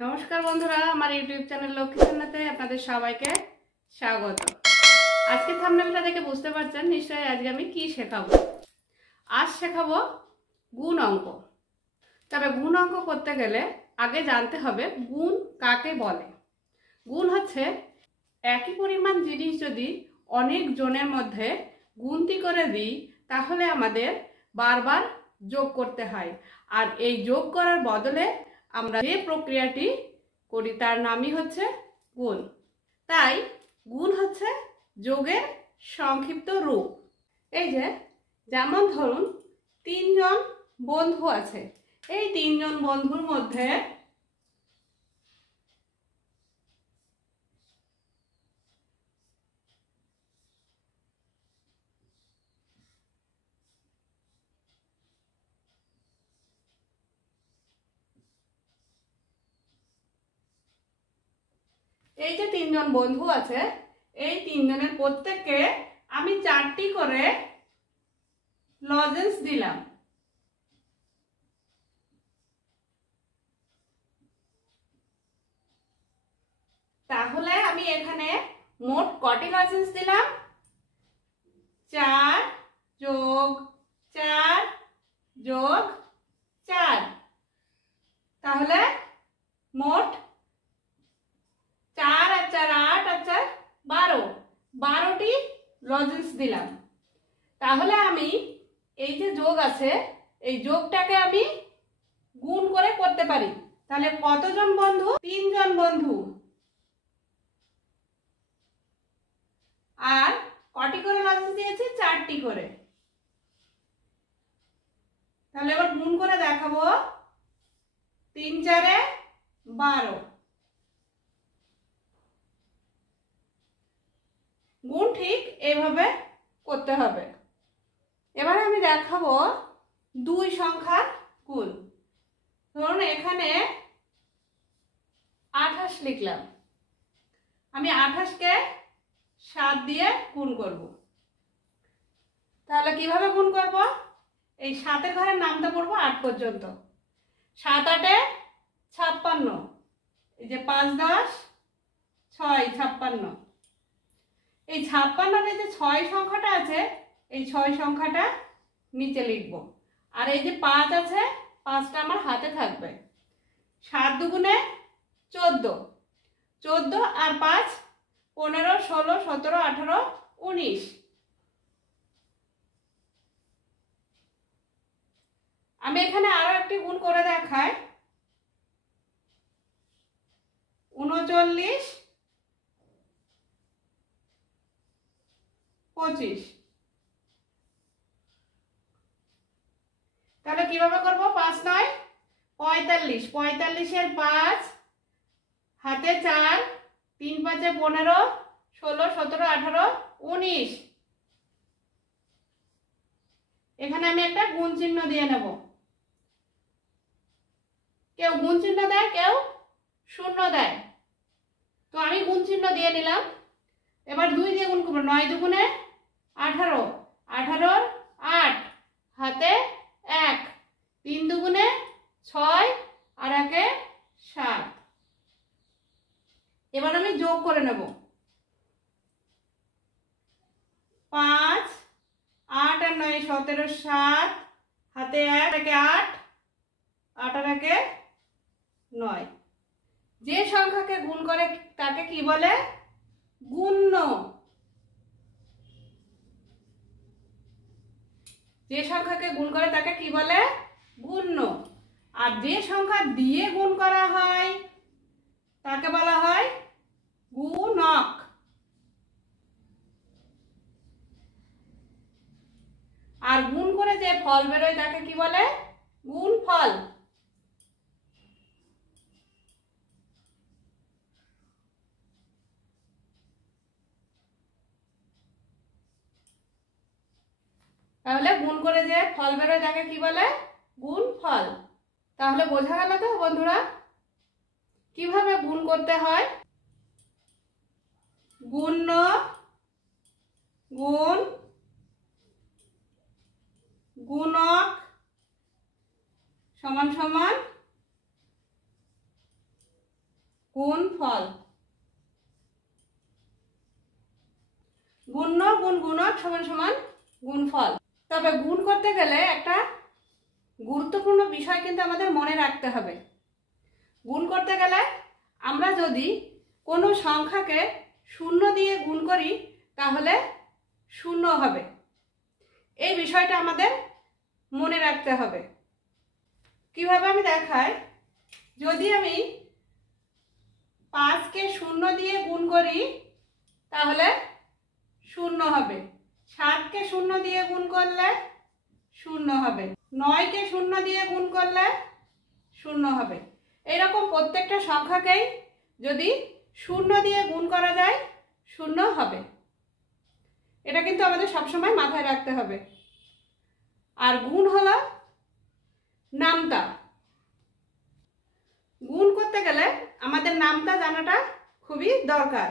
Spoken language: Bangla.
নমস্কার বন্ধুরা, আমার ইউটিউব চ্যানেল লক্ষ্মী রান্নাতে আপনাদের সবাইকে স্বাগত। আজকে থাম্বনেলটা দেখে বুঝতে পারছেন নিশ্চয়ই আজকে আমি কি শেখাবো। আজ শেখাবো গুণ অঙ্ক। তবে গুণ অঙ্ক করতে গেলে আগে জানতে হবে গুণ কাকে বলে। গুণ হচ্ছে একই পরিমাণ জিনিস যদি অনেক জনের মধ্যে গুনতি করে দিই তাহলে আমাদের বারবার যোগ করতে হয়, আর এই যোগ করার বদলে আমরা যে প্রক্রিয়াটি করি তার নামই হচ্ছে গুণ। তাই গুণ হচ্ছে যোগের সংক্ষিপ্ত রূপ। এই যে যেমন ধরুন তিনজন বন্ধু আছে, এই তিনজন বন্ধুর মধ্যে এই যে তিনজন বন্ধু আছে, এই তিনজনের প্রত্যেককে আমি 4টি করে লজেন্স দিলাম। তাহলে আমি এখানে মোট কটি লজেন্স দিলাম? 4 যোগ 4 যোগ 4। তাহলে মোট 4 আর 4 8 আর 4 12টি লজেন্স দিলাম। তাহলে আমি এই যে যোগ আছে এই যোগটাকে আমি গুণ করে করতে পারি। তাহলে কতজন বন্ধু? 3 জন বন্ধু। আর কটি করে লজেন্স দিয়েছি? 4টি করে। তাহলে এবার গুণ করে দেখাবো। 3 4 এ 12। গুণ ঠিক এইভাবে করতে হবে। এবার আমি দেখাবো 2 সংখ্যার গুণ। ধরুন এখানে 28 লিখলাম, আমি 28 কে 7 দিয়ে গুণ করব। তাহলে কিভাবে গুণ করব? এই 7 এর ঘরের নামটা পড়বো 8 পর্যন্ত। 7 8 এ 56। এই যে 5 10 6 56। এই 56 এর যে 6 সংখ্যাটা আছে এই 6 সংখ্যাটা নিচে লিখব। আর এই যে 5 আছে 5টা আমার হাতে থাকবে। 7 দুগুণে 14। 14 আর 5 15 16 17 18 19। আমি এখানে আরো একটি গুণ করে দেখাই। 39 25। তাহলে কিভাবে করব? 5 9 45। 45 এর 5 হাতে 4, 3 5 এ 15 16 17 18 19। এখানে আমি একটা গুণ চিহ্ন দিয়ে নেব। কেউ গুণ চিহ্ন দেয়, কেউ শূন্য দেয়। তো আমি গুণ চিহ্ন দিয়ে নিলাম। এবার 2 দিয়ে গুণ করব। 9 দুগুণে 18। 18 8 হাতে 1। 3 দুগুণে 6 আর 1 এ 7। এবার আমি যোগ করে নেব। 5 8 আর 9 17 7 হাতে 1 একে 8 8 আর 1 এ 9। যে সংখ্যাকে গুণ করে তাকে কি বলে? গুণ্য। যে সংখ্যাকে গুণ করে তাকে কি বলে? গুণ্য। আর যে সংখ্যা দিয়ে গুণ করা হয় তাকে বলা হয় গুণক। আর গুণ করে যে ফল বেরোয় তাকে কি বলে? গুণফল। তাহলে গুণ করে যে ফল বেরোয় তাকে কি বলে? গুণফল। তাহলে বোঝা গেল তো বন্ধুরা কিভাবে গুণ করতে হয়? গুণ্য গুণ গুণক সমান সমান গুণফল। গুণ্য গুণ গুণক সমান সমান গুণফল। তবে গুণ করতে গেলে একটা গুরুত্বপূর্ণ বিষয় কিন্তু আমাদের মনে রাখতে হবে। গুণ করতে গেলে আমরা যদি কোনো সংখ্যাকে শূন্য দিয়ে গুণ করি তাহলে শূন্য হবে, এই বিষয়টা আমাদের মনে রাখতে হবে। কিভাবে আমি দেখাই, যদি আমি 5কে শূন্য দিয়ে গুণ করি তাহলে শূন্য হবে, 7কে শূন্য দিয়ে গুণ করলে শূন্য হবে, 9কে শূন্য দিয়ে গুণ করলে শূন্য হবে। এইরকম প্রত্যেকটা সংখ্যাকেই যদি শূন্য দিয়ে গুণ করা যায় শূন্য হবে, এটা কিন্তু আমাদের সবসময় মাথায় রাখতে হবে। আর গুণ হলো নামতা। গুণ করতে গেলে আমাদের নামতা জানাটা খুবই দরকার।